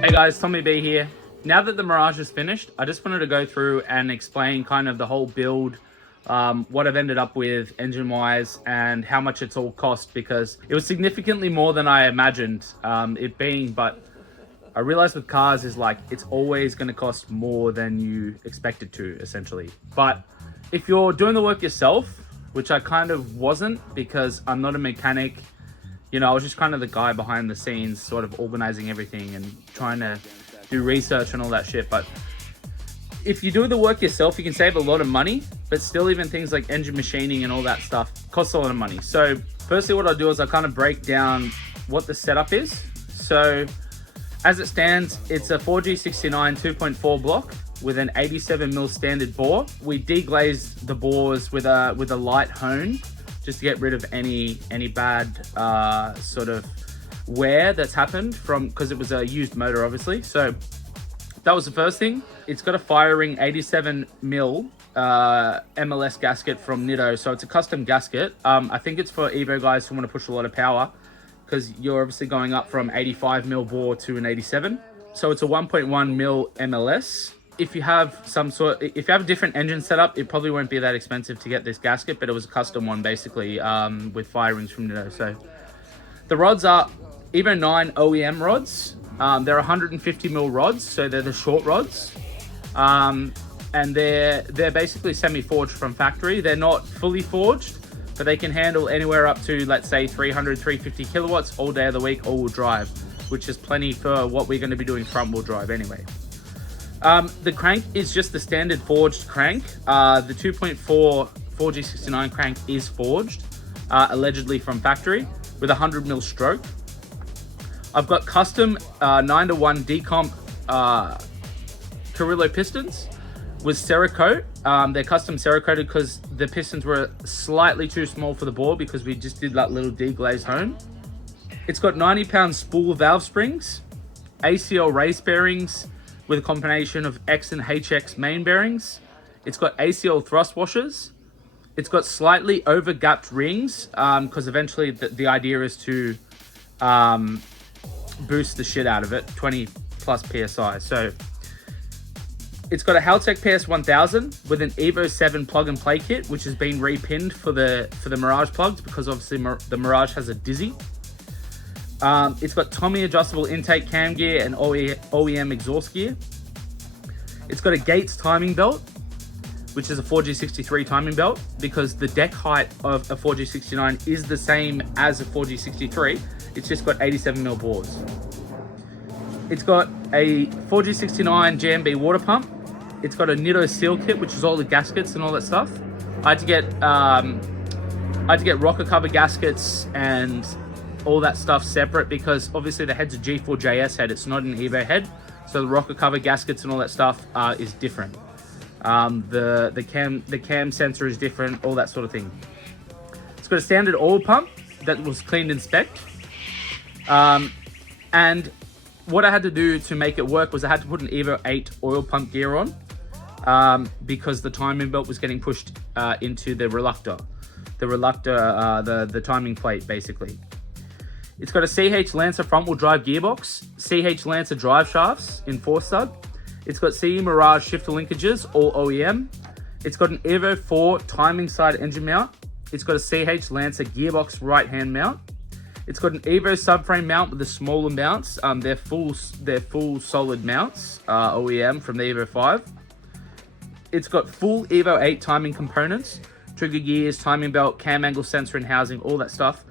Hey guys, Tommy B here. Now that the Mirage is finished, I just wanted to go through and explain kind of the whole build, what I've ended up with engine-wise and how much it's all cost, because it was significantly more than I imagined it being, but I realized with cars is like, it's always going to cost more than you expect it to, essentially. But if you're doing the work yourself, which I kind of wasn't because I'm not a mechanic, you know, I was just kind of the guy behind the scenes, sort of organizing everything and trying to do research and all that shit. But if you do the work yourself, you can save a lot of money, but still even things like engine machining and all that stuff costs a lot of money. So firstly, what I'll do is I kind of break down what the setup is. So as it stands, it's a 4G69 2.4 block with an 87mm standard bore. We deglazed the bores with a light hone, just to get rid of any bad sort of wear that's happened from, because it was a used motor, obviously. So that was the first thing. It's got a firing 87mm MLS gasket from Nitto, so it's a custom gasket. I think it's for Evo guys who want to push a lot of power, because you're obviously going up from 85mm bore to an 87. So it's a 1.1mm MLS. If you have a different engine setup, it probably won't be that expensive to get this gasket, but it was a custom one basically with firings from Nitto. So the rods are Evo 9 OEM rods. They're 150mm rods, so they're the short rods. And they're basically semi-forged from factory. They're not fully forged, but they can handle anywhere up to, let's say, 300, 350 kilowatts all day of the week, all-wheel drive, which is plenty for what we're going to be doing front-wheel drive anyway. The crank is just the standard forged crank. The 2.4 4G69 crank is forged, allegedly from factory, with 100mm stroke. I've got custom 9-to-1 decomp Carrillo pistons with Cerakote. They're custom Cerakoted because the pistons were slightly too small for the bore, because we just did that little deglaze hone. It's got 90-pound spool valve springs, ACL race bearings, with a combination of X and HX main bearings. It's got ACL thrust washers. It's got slightly over-gapped rings, because eventually the idea is to boost the shit out of it, 20 plus PSI. So it's got a Haltech PS1000 with an Evo 7 plug and play kit, which has been repinned for the Mirage plugs, because obviously the Mirage has a dizzy. It's got Tommy adjustable intake cam gear and OEM exhaust gear. It's got a Gates timing belt, which is a 4G63 timing belt, because the deck height of a 4G69 is the same as a 4G63. It's just got 87mm bores. It's got a 4G69 JMB water pump. It's got a Nitto seal kit, which is all the gaskets and all that stuff. I had to get rocker cover gaskets and all that stuff separate, because obviously the head's a G4JS head, it's not an Evo head, so the rocker cover gaskets and all that stuff is different. The cam sensor is different, all that sort of thing. It's got a standard oil pump that was cleaned and spec'd. And what I had to do to make it work was I had to put an Evo 8 oil pump gear on, because the timing belt was getting pushed into the reluctor. The timing plate, basically. It's got a CH Lancer front-wheel drive gearbox, CH Lancer drive shafts in 4-stud. It's got CE Mirage shifter linkages, all OEM. It's got an Evo 4 timing side engine mount. It's got a CH Lancer gearbox right-hand mount. It's got an Evo subframe mount with the smaller mounts. They're full solid mounts, OEM from the Evo 5. It's got full Evo 8 timing components, trigger gears, timing belt, cam angle sensor and housing, all that stuff.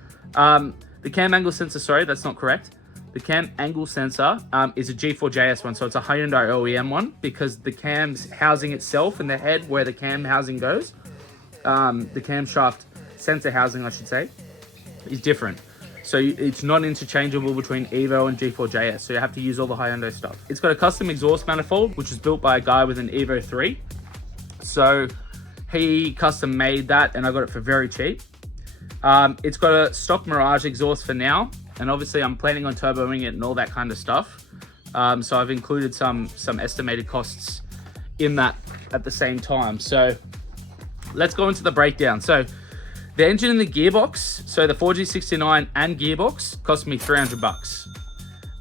The cam angle sensor, sorry, that's not correct. The cam angle sensor is a G4JS one, so it's a Hyundai OEM one, because the cam's housing itself and the head where the cam housing goes, the camshaft sensor housing, I should say, is different. So it's not interchangeable between Evo and G4JS, so you have to use all the Hyundai stuff. It's got a custom exhaust manifold, which was built by a guy with an Evo 3. So he custom made that, and I got it for very cheap. It's got a stock Mirage exhaust for now, and obviously I'm planning on turboing it and all that kind of stuff. So I've included some estimated costs in that at the same time. So let's go into the breakdown. So the engine and the gearbox, so the 4G69 and gearbox, cost me $300.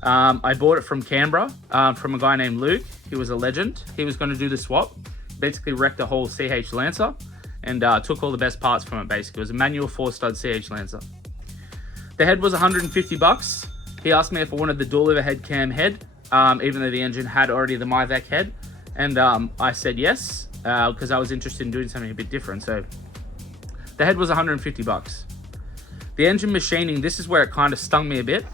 I bought it from Canberra from a guy named Luke. He was a legend. He was going to do the swap, basically wrecked the whole CH Lancer, and took all the best parts from it. Basically, it was a manual 4-stud CH Lancer. The head was 150 bucks. He asked me if I wanted the dual overhead cam head, even though the engine had already the Myvac head, and I said yes because I was interested in doing something a bit different. So the head was 150 bucks. The engine machining, this is where it kind of stung me a bit.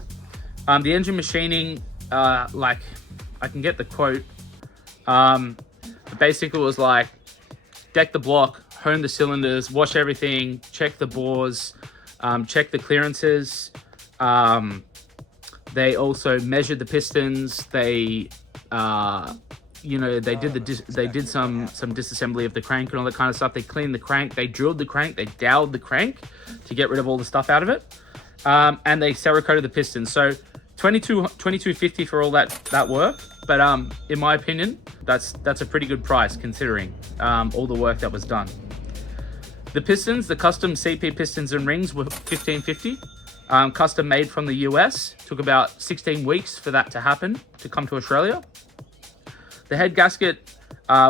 The engine machining, like, I can get the quote. Basically, it was like, deck the block, hone the cylinders, wash everything, check the bores, check the clearances. They also measured the pistons. They, they did some disassembly of the crank and all that kind of stuff. They cleaned the crank. They drilled the crank. They doweled the crank to get rid of all the stuff out of it. And they Cerakoted the pistons. So $22.50 for all that work. But in my opinion, that's a pretty good price considering all the work that was done. The pistons, the custom CP pistons and rings were $15.50. Custom made from the US. Took about 16 weeks for that to happen, to come to Australia. The head gasket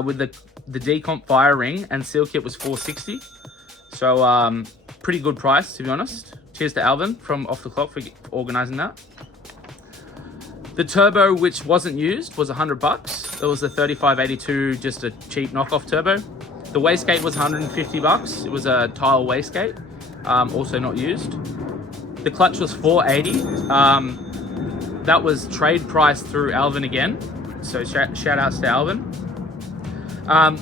with the decomp fire ring and seal kit was $460. So pretty good price, to be honest. Cheers to Alvin from Off the Clock for organizing that. The turbo, which wasn't used, was $100. It was the 3582, just a cheap knockoff turbo. The wastegate was $150. It was a tile wastegate, also not used. The clutch was $480. That was trade price through Alvin again. So shout outs to Alvin.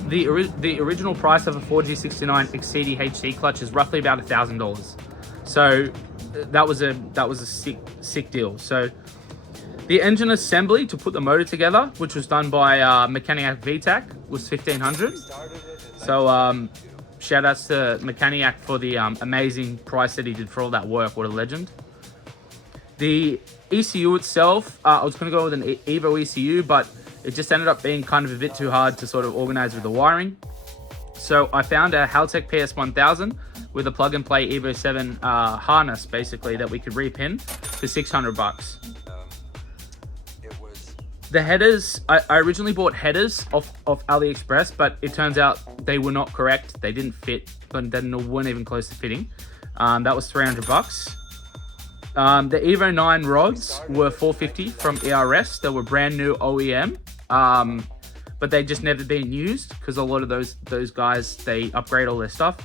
The original price of a 4G69 XCD HC clutch is roughly about $1,000. So that was a sick deal. So the engine assembly to put the motor together, which was done by Mechaniac VTAC, was $1,500. So shout outs to Mechaniac for the amazing price that he did for all that work. What a legend. The ECU itself, I was going to go with an Evo ECU, but it just ended up being kind of a bit too hard to sort of organize with the wiring. So I found a Haltech PS1000 with a plug and play Evo 7 harness, basically, that we could repin for $600. The headers, I originally bought headers off AliExpress, but it turns out they were not correct. They didn't fit, but they weren't even close to fitting. That was $300. The Evo 9 rods were $450 from ERS. They were brand new OEM, but they just never been used because a lot of those guys, they upgrade all their stuff.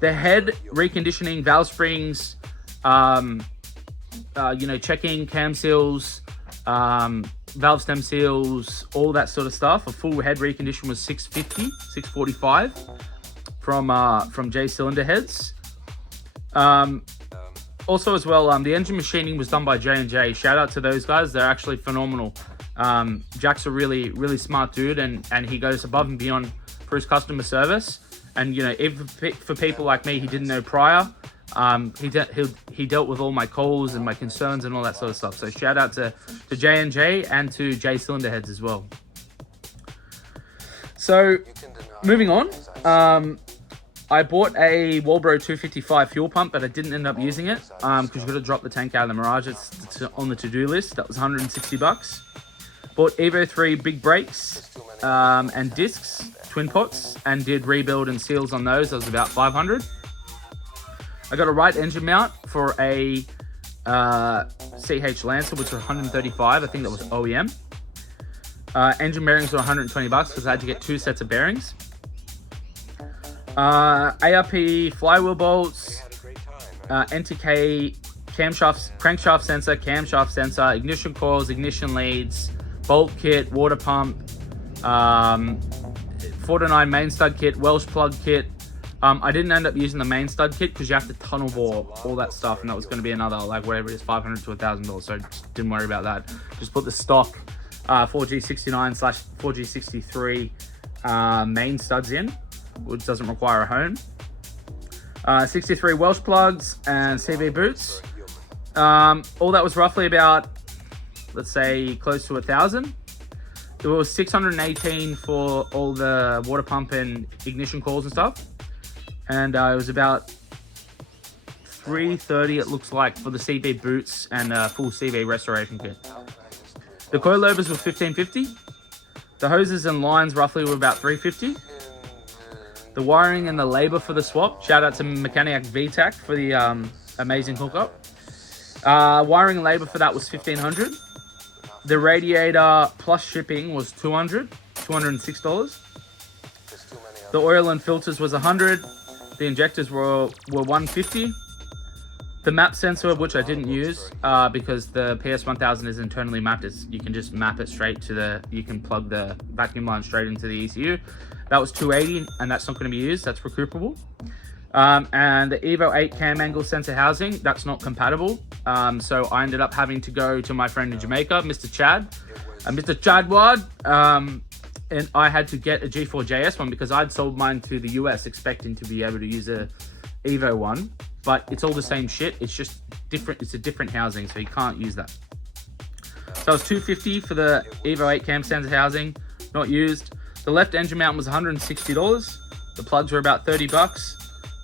The head reconditioning, valve springs, checking cam seals, valve stem seals, all that sort of stuff. A full head recondition was $645 from J Cylinder Heads. Also as well, the engine machining was done by J&J. Shout out to those guys. They're actually phenomenal. Jack's a really, really smart dude, and he goes above and beyond for his customer service. And, even for people like me, he didn't know prior. He dealt with all my calls and my concerns and all that sort of stuff. So shout out to J&J and to J Cylinder Heads as well. So moving on, I bought a Walbro 255 fuel pump, but I didn't end up using it because you've got to drop the tank out of the Mirage. It's on the to-do list. That was $160. Bought Evo 3 big brakes and discs, twin pots, and did rebuild and seals on those. That was about $500. I got a right engine mount for a CH Lancer, which was $135. I think that was OEM. Engine bearings were $120 because I had to get 2 sets of bearings. ARP flywheel bolts, NTK crankshaft sensor, camshaft sensor, ignition coils, ignition leads, bolt kit, water pump, 4-9 main stud kit, Welsh plug kit. I didn't end up using the main stud kit because you have to tunnel bore all that stuff, and that was going to be another, like, whatever it is, $500 to $1,000. So just didn't worry about that. Just put the stock 4G69/4G63 main studs in, which doesn't require a hone. 63 Welsh plugs and CV boots. All that was roughly about, let's say, close to $1,000. It was $618 for all the water pump and ignition coils and stuff. And it was about $330 it looks like for the CV boots and full CV restoration kit. The coilovers were $1550. The hoses and lines roughly were about $350. The wiring and the labor for the swap, shout out to Mechaniac VTAC for the amazing hookup. Wiring and labor for that was $1,500. The radiator plus shipping was $206. The oil and filters was $100. The injectors were $150. The map sensor, which I didn't use because the PS1000 is internally mapped. You can just map it straight to you can plug the vacuum line straight into the ECU. That was $280, and that's not going to be used. That's recuperable. And the Evo 8 cam angle sensor housing, that's not compatible. So I ended up having to go to my friend in Jamaica, Mr. Chad, Mr. Chadwad, and I had to get a G4JS one because I'd sold mine to the US expecting to be able to use a Evo one, but it's all the same shit. It's just different. It's a different housing, so you can't use that. So it was $250 for the Evo 8 cam sensor housing, not used. The left engine mount was $160. The plugs were about $30.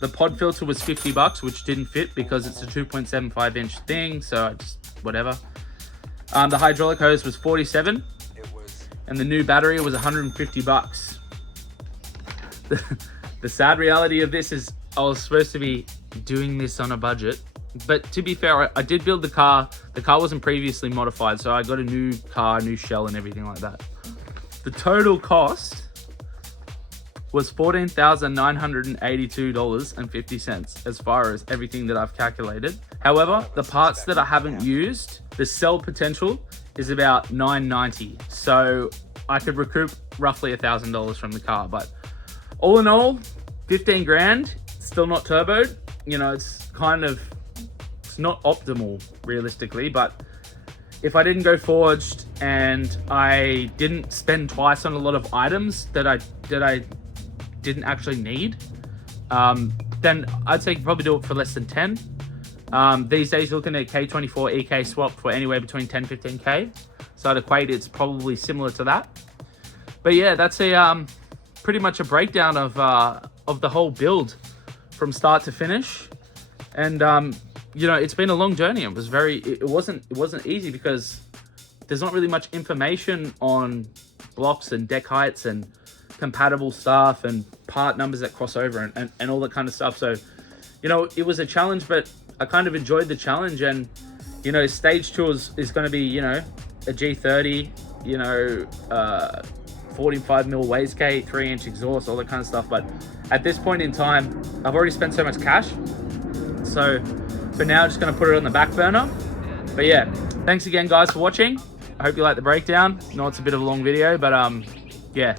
The pod filter was $50, which didn't fit because it's a 2.75 inch thing, so I just, whatever. The hydraulic hose was $47, and the new battery was $150. The sad reality of this is I was supposed to be doing this on a budget, but to be fair, I did build the car. The car wasn't previously modified, so I got a new car, new shell and everything like that. The total cost was $14,982.50 as far as everything that I've calculated. However, the parts that I haven't used, the sell potential is about $990. So I could recoup roughly $1,000 from the car, but all in all, 15 grand, still not turboed. You know, it's not optimal realistically, but if I didn't go forged and I didn't spend twice on a lot of items that I didn't actually need, then I'd say you could probably do it for less than 10. These days, looking at K24 EK swap for anywhere between 10 15k, so I'd equate it's probably similar to that. But yeah, that's a pretty much a breakdown of the whole build from start to finish. And you know, it's been a long journey. It wasn't easy because there's not really much information on blocks and deck heights and compatible stuff and part numbers that cross over and all that kind of stuff. So, you know, it was a challenge, but I kind of enjoyed the challenge. And, you know, stage 2 is going to be, you know, a G30, you know, 45mm wastegate, 3-inch exhaust, all that kind of stuff. But at this point in time, I've already spent so much cash. So for now, just going to put it on the back burner. But yeah, thanks again, guys, for watching. I hope you like the breakdown. I know it's a bit of a long video, but yeah,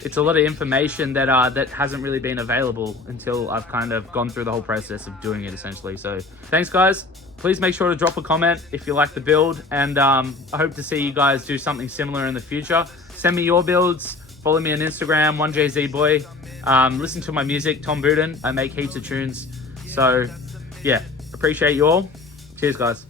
it's a lot of information that that hasn't really been available until I've kind of gone through the whole process of doing it, essentially. So thanks, guys. Please make sure to drop a comment if you like the build, and I hope to see you guys do something similar in the future. Send me your builds. Follow me on Instagram, 1JZBoy. Listen to my music, Tom BUDIN. I make heaps of tunes. So yeah, appreciate you all. Cheers, guys.